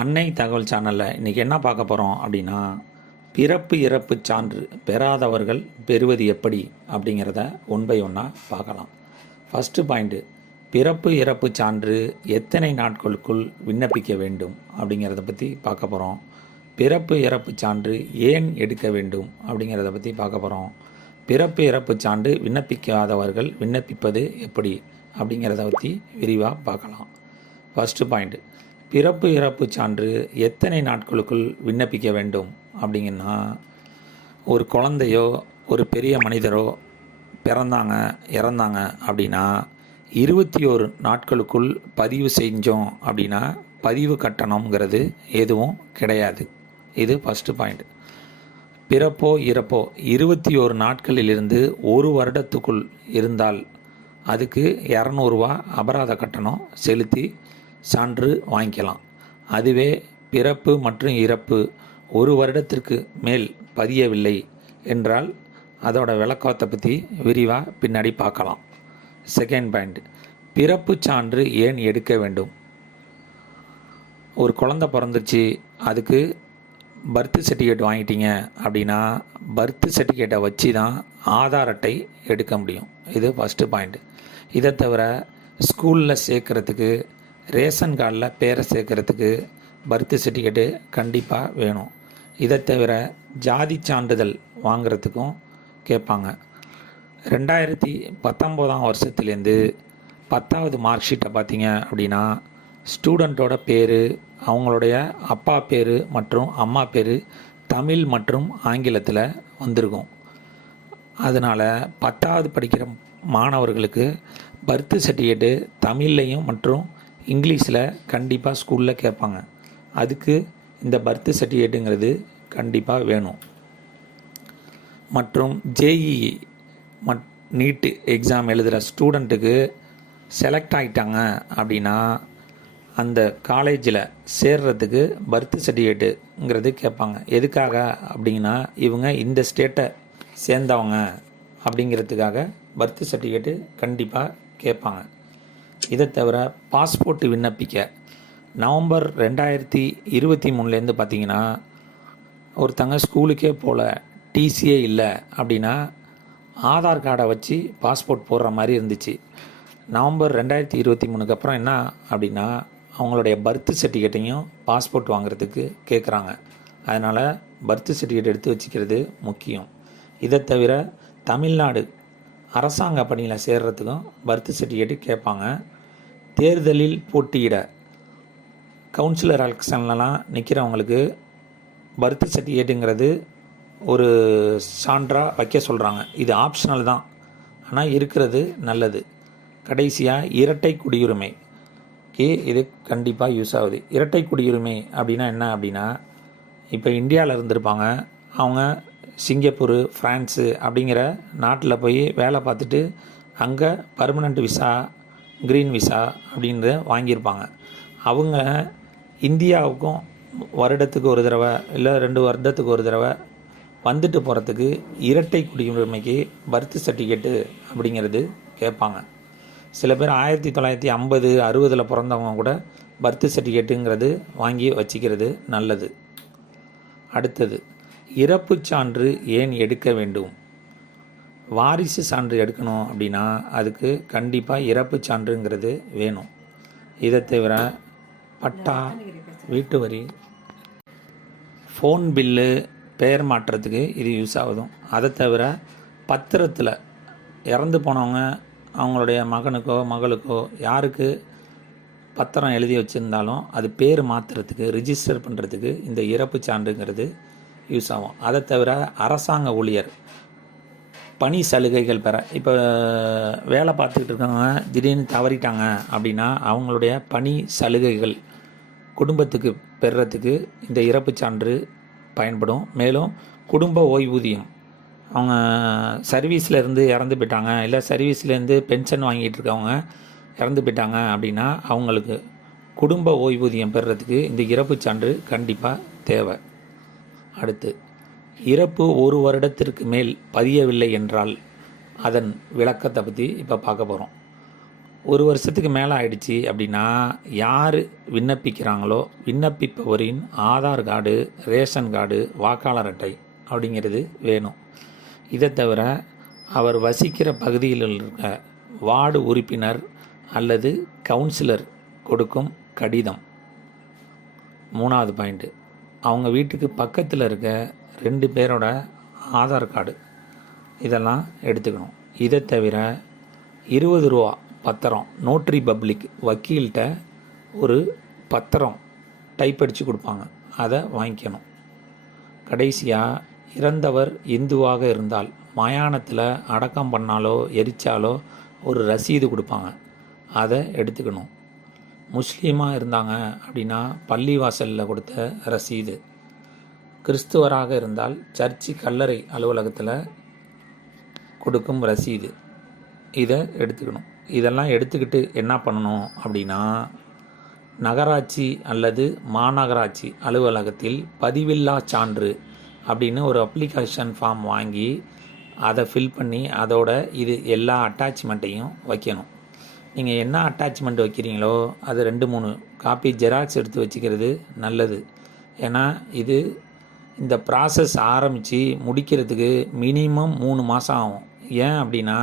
அன்னை தகவல் சேனலில் இன்றைக்கி என்ன பார்க்க போகிறோம் அப்படின்னா, பிறப்பு இறப்பு சான்று பெறாதவர்கள் பெறுவது எப்படி அப்படிங்கிறத ஒன் பை ஒன்னாக பார்க்கலாம். ஃபஸ்ட்டு பாயிண்ட்டு, பிறப்பு இறப்பு சான்று எத்தனை நாட்களுக்குள் விண்ணப்பிக்க வேண்டும் அப்படிங்கிறத பற்றி பார்க்க போகிறோம். பிறப்பு இறப்பு சான்று ஏன் எடுக்க வேண்டும் அப்படிங்கிறத பற்றி பார்க்க போகிறோம். பிறப்பு இறப்பு சான்று விண்ணப்பிக்காதவர்கள் விண்ணப்பிப்பது எப்படி அப்படிங்கிறத பற்றி விரிவாக பார்க்கலாம். ஃபஸ்ட்டு பாயிண்ட்டு, பிறப்பு இறப்பு சான்று எத்தனை நாட்களுக்குள் விண்ணப்பிக்க வேண்டும் அப்படிங்கன்னா, ஒரு குழந்தையோ ஒரு பெரிய மனிதரோ பிறந்தாங்க இறந்தாங்க அப்படின்னா 21 நாட்களுக்குள் பதிவு செஞ்சோம் அப்படின்னா பதிவு கட்டணங்கிறது எதுவும் கிடையாது. இது ஃபஸ்ட்டு பாயிண்ட். பிறப்போ இறப்போ 21 நாட்களிலிருந்து ஒரு வருடத்துக்குள் இருந்தால் அதுக்கு 200 ரூபா அபராத கட்டணம் செலுத்தி சான்று வாங்கிக்கலாம். அதுவே பிறப்பு மற்றும் இறப்பு ஒரு வருடத்திற்கு மேல் பதியவில்லை என்றால் அதோட விளக்கத்தை பற்றி விரிவாக பின்னாடி பார்க்கலாம். செகண்ட் பாயிண்ட், பிறப்பு சான்று ஏன் எடுக்க வேண்டும்? ஒரு குழந்தை பிறந்துச்சு, அதுக்கு பர்த் சர்டிஃபிகேட் வாங்கிட்டீங்க அப்படின்னா பர்த் சர்டிஃபிகேட்டை வச்சு தான் ஆதார் அட்டை எடுக்க முடியும். இது ஃபஸ்ட்டு பாயிண்ட். இதை தவிர ஸ்கூலில் சேர்க்குறதுக்கு, ரேஷன் கார்டில் பேரை சேர்க்குறதுக்கு பர்த் சர்டிஃபிகேட்டு கண்டிப்பாக வேணும். இதை தவிர ஜாதி சான்றிதழ் வாங்கிறதுக்கும் கேட்பாங்க. 2019 வருஷத்துலேருந்து 10வது மார்க் ஷீட்டை பார்த்தீங்க அப்படின்னா ஸ்டூடெண்ட்டோட பேர், அவங்களுடைய அப்பா பேர் மற்றும் அம்மா பேர் தமிழ் மற்றும் ஆங்கிலத்தில் வந்திருக்கும். அதனால் 10வது படிக்கிற மாணவர்களுக்கு பர்த் சர்டிஃபிகேட்டு தமிழ்லையும் மற்றும் இங்கிலீஷில் கண்டிப்பாக ஸ்கூலில் கேட்பாங்க. அதுக்கு இந்த பர்த் சர்டிஃபிகேட்டுங்கிறது கண்டிப்பாக வேணும். மற்றும் ஜேஇஇ நீட் எக்ஸாம் எழுதுகிற ஸ்டூடெண்ட்டுக்கு செலக்ட் ஆகிட்டாங்க அப்படின்னா அந்த காலேஜில் சேர்றதுக்கு பர்த் சர்டிஃபிகேட்டுங்கிறது கேட்பாங்க. எதுக்காக அப்படின்னா இவங்க இந்த ஸ்டேட்டை சேர்ந்தவங்க அப்படிங்கிறதுக்காக பர்த் சர்டிஃபிகேட்டு கண்டிப்பாக கேட்பாங்க. இதை தவிர பாஸ்போர்ட் விண்ணப்பிக்க நவம்பர் 2023 பார்த்தீங்கன்னா ஒருத்தங்க ஸ்கூலுக்கே போகல, டிசியே இல்லை அப்படின்னா ஆதார் கார்டை வச்சு பாஸ்போர்ட் போடுற மாதிரி இருந்துச்சு. நவம்பர் 2023 அப்புறம் என்ன அப்படின்னா அவங்களுடைய பர்த் சர்டிஃபிகேட்டையும் பாஸ்போர்ட் வாங்குறதுக்கு கேட்குறாங்க. அதனால் பர்த் சர்டிஃபிகேட் எடுத்து வச்சுக்கிறது முக்கியம். இதை தவிர தமிழ்நாடு அரசாங்க பணியில் சேர்கிறதுக்கும் பர்த் சர்டிஃபிகேட்டு கேட்பாங்க. தேர்தலில் போட்டியிட கவுன்சிலர் எலெக்ஷன்லலாம் நிற்கிறவங்களுக்கு பர்த் சர்டிஃபிகேட்டுங்கிறது ஒரு சான்றாக வைக்க சொல்கிறாங்க. இது ஆப்ஷனல் தான், ஆனால் இருக்கிறது நல்லது. கடைசியாக இரட்டை குடியுரிமைக்கு இது கண்டிப்பாக யூஸ் ஆகுது. இரட்டை குடியுரிமை அப்படின்னா என்ன அப்படின்னா, இப்போ இந்தியாவில் இருந்திருப்பாங்க, அவங்க சிங்கப்பூர், ஃப்ரான்ஸு அப்படிங்கிற நாட்டில் போய் வேலை பார்த்துட்டு அங்கே பர்மனெண்ட் விசா, க்ரீன் விசா அப்படின்றத வாங்கியிருப்பாங்க. அவங்க இந்தியாவுக்கும் வருடத்துக்கு ஒரு தடவை இல்லை 2 வருடத்துக்கு ஒரு தடவை வந்துட்டு போகிறதுக்கு இரட்டை குடியுரிமைக்கு பர்த் சர்டிஃபிகேட்டு அப்படிங்கிறது கேட்பாங்க. சில பேர் 1950, 60 பிறந்தவங்க கூட பர்த் சர்டிஃபிகேட்டுங்கிறது வாங்கி வச்சுக்கிறது நல்லது. அடுத்தது, இறப்பு சான்று ஏன் எடுக்க வேண்டும்? வாரிசு சான்று எடுக்கணும் அப்படின்னா அதுக்கு கண்டிப்பாக இறப்பு சான்றுங்கிறது வேணும். இதை தவிர பட்டா, வீட்டு வரி, ஃபோன் பில்லு, பெயர் மாற்றத்துக்கு இது யூஸ் ஆகுதும். அதை தவிர பத்திரத்தில் இறந்து போனவங்க அவங்களுடைய மகனுக்கோ மகளுக்கோ யாருக்கு பத்திரம் எழுதி வச்சுருந்தாலும் அது பேர் மாற்றுறதுக்கு, ரிஜிஸ்டர் பண்ணுறதுக்கு இந்த இறப்பு சான்றுங்கிறது யூஸ் ஆகும். அதை தவிர அரசாங்க ஊழியர் பணி சலுகைகள் பெற, இப்போ வேலை பார்த்துக்கிட்டு இருக்கவங்க திடீர்னு தவறிட்டாங்க அப்படின்னா அவங்களுடைய பணி சலுகைகள் குடும்பத்துக்கு பெறுறதுக்கு இந்த இறப்பு சான்று பயன்படும். மேலும் குடும்ப ஓய்வூதியம், அவங்க சர்வீஸில் இருந்து இறந்து போயிட்டாங்க, இல்லை சர்வீஸ்லேருந்து பென்ஷன் வாங்கிட்டு இருக்கவங்க இறந்து போயிட்டாங்க அப்படின்னா அவங்களுக்கு குடும்ப ஓய்வூதியம் பெறுறதுக்கு இந்த இறப்பு சான்று கண்டிப்பாக தேவை. அடுத்து, இறப்பு ஒரு வருடத்திற்கு மேல் பதியவில்லை என்றால் அதன் விளக்கத்தை பற்றி இப்போ பார்க்க போகிறோம். 1 வருஷத்துக்கு மேலே ஆயிடுச்சு அப்படின்னா யார் விண்ணப்பிக்கிறாங்களோ விண்ணப்பிப்பவரின் ஆதார் கார்டு, ரேஷன் கார்டு, வாக்காளர் அட்டை அப்படிங்கிறது வேணும். இதை தவிர அவர் வசிக்கிற பகுதியில் இருக்க வார்டு உறுப்பினர் அல்லது கவுன்சிலர் கொடுக்கும் கடிதம். 3வது பாயிண்ட்டு, அவங்க வீட்டுக்கு பக்கத்தில் இருக்க 2 பேரோட ஆதார் கார்டு, இதெல்லாம் எடுத்துக்கணும். இதை தவிர 20 ரூபா பத்திரம், நோட்ரி பப்ளிக், வக்கீல்கிட்ட ஒரு பத்திரம் டைப் அடித்து கொடுப்பாங்க, அதை வாங்கிக்கணும். கடைசியாக, இறந்தவர் இந்துவாக இருந்தால் மயானத்தில் அடக்கம் பண்ணாலோ எரிச்சாலோ ஒரு ரசீது கொடுப்பாங்க, அதை எடுத்துக்கணும். முஸ்லீமாக இருந்தாங்க அப்படின்னா பள்ளிவாசலில் கொடுத்த ரசீது. கிறிஸ்துவராக இருந்தால் சர்ச்சு கல்லறை அலுவலகத்தில் கொடுக்கும் ரசீது, இதை எடுத்துக்கணும். இதெல்லாம் எடுத்துக்கிட்டு என்ன பண்ணணும் அப்படின்னா, நகராட்சி அல்லது மாநகராட்சி அலுவலகத்தில் பதிவில்லா சான்று அப்படின்னு ஒரு அப்ளிகேஷன் ஃபார்ம் வாங்கி அதை ஃபில் பண்ணி அதோட இது எல்லா அட்டாச்மெண்ட்டையும் வைக்கணும். நீங்கள் என்ன அட்டாச்மெண்ட் வைக்கிறீங்களோ அது 2-3 காப்பி ஜெராக்ஸ் எடுத்து வச்சுக்கிறது நல்லது. ஏன்னா இது இந்த ப்ராசஸ் ஆரம்பித்து முடிக்கிறதுக்கு மினிமம் 3 மாதம் ஆகும். ஏன் அப்படின்னா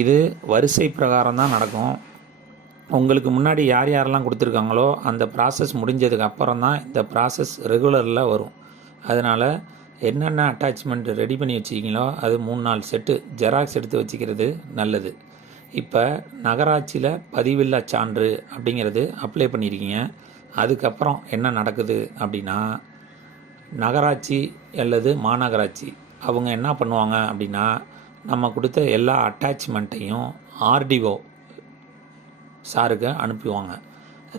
இது வரிசை பிரகாரம் தான் நடக்கும். உங்களுக்கு முன்னாடி யார் யாரெல்லாம் கொடுத்துருக்காங்களோ அந்த ப்ராசஸ் முடிஞ்சதுக்கு அப்புறம் தான் இந்த ப்ராசஸ் ரெகுலரில் வரும். அதனால் என்னென்ன அட்டாச்மெண்ட் ரெடி பண்ணி வச்சுக்கிங்களோ அது 3-4 செட்டு ஜெராக்ஸ் எடுத்து வச்சுக்கிறது நல்லது. இப்போ நகராட்சியில் பதிவில்லா சான்று அப்படிங்கிறது அப்ளை பண்ணியிருக்கீங்க. அதுக்கப்புறம் என்ன நடக்குது அப்படின்னா, நகராட்சி அல்லது மாநகராட்சி அவங்க என்ன பண்ணுவாங்க அப்படின்னா, நம்ம கொடுத்த எல்லா அட்டாச்மெண்ட்டையும் ஆர்டிஓ சாருக்கு அனுப்புவாங்க,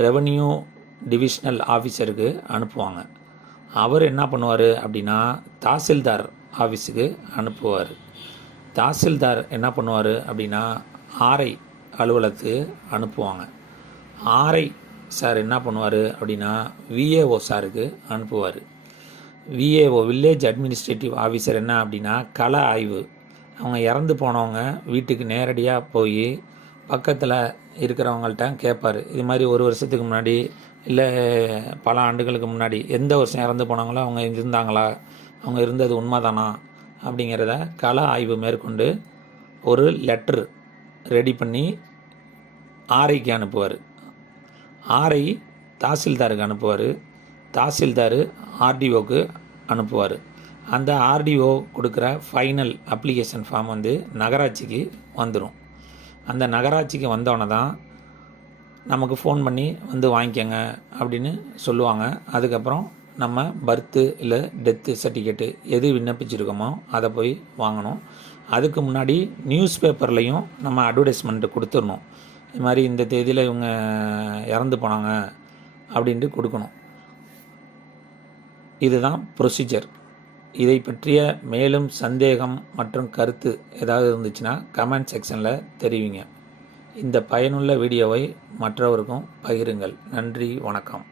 ரெவென்யூ டிவிஷனல் ஆஃபீஸருக்கு அனுப்புவாங்க. அவர் என்ன பண்ணுவார் அப்படின்னா தாசில்தார் ஆஃபீஸுக்கு அனுப்புவார். தாசில்தார் என்ன பண்ணுவார் அப்படின்னா ஆர்ஐ அலுவலகத்துக்கு அனுப்புவாங்க. ஆர்ஐ சார் என்ன பண்ணுவார் அப்படின்னா விஏஓ சாருக்கு அனுப்புவார். விஏஓ வில்லேஜ் அட்மினிஸ்ட்ரேட்டிவ் ஆஃபீஸர் என்ன அப்படின்னா கள ஆய்வு, அவங்க இறந்து போனவங்க வீட்டுக்கு நேரடியாக போய் பக்கத்தில் இருக்கிறவங்கள்ட்ட கேட்பார். இது மாதிரி 1 வருஷத்துக்கு முன்னாடி இல்லை பல ஆண்டுகளுக்கு முன்னாடி எந்த வருஷம் இறந்து போனாங்களோ அவங்க இருந்தாங்களா, அவங்க இருந்தது உண்மைதானா அப்படிங்கிறத கள ஆய்வு மேற்கொண்டு ஒரு லெட்ரு ரெடி பண்ணி ஆர்ஐக்கு அனுப்புவார். ஆர்ஐ தாசில்தாருக்கு அனுப்புவார். தாசில்தார் ஆர்டிஓக்கு அனுப்புவார். அந்த ஆர்டிஓ கொடுக்குற ஃபைனல் அப்ளிகேஷன் ஃபார்ம் நகராட்சிக்கு வந்துடும். அந்த நகராட்சிக்கு வந்தோடனே தான் நமக்கு ஃபோன் பண்ணி வாங்கிக்கோங்க அப்படின்னு சொல்லுவாங்க. அதுக்கப்புறம் நம்ம பர்த்து இல்லை டெத்து சர்டிஃபிகேட்டு எது விண்ணப்பிச்சிருக்கோமோ அதை போய் வாங்கணும். அதுக்கு முன்னாடி நியூஸ் பேப்பர்லேயும் நம்ம அட்வர்டைஸ்மெண்ட்டு கொடுத்துடணும். இது மாதிரி இந்த தேதியில் இவங்க இறந்து போனாங்க அப்படின்ட்டு கொடுக்கணும். இதுதான் ப்ரொசீஜர். இதை பற்றிய மேலும் சந்தேகம் மற்றும் கருத்து ஏதாவது இருந்துச்சுன்னா கமெண்ட் செக்ஷனில் தெரிவிங்க. இந்த பயனுள்ள வீடியோவை மற்றவருக்கும் பகிருங்கள். நன்றி, வணக்கம்.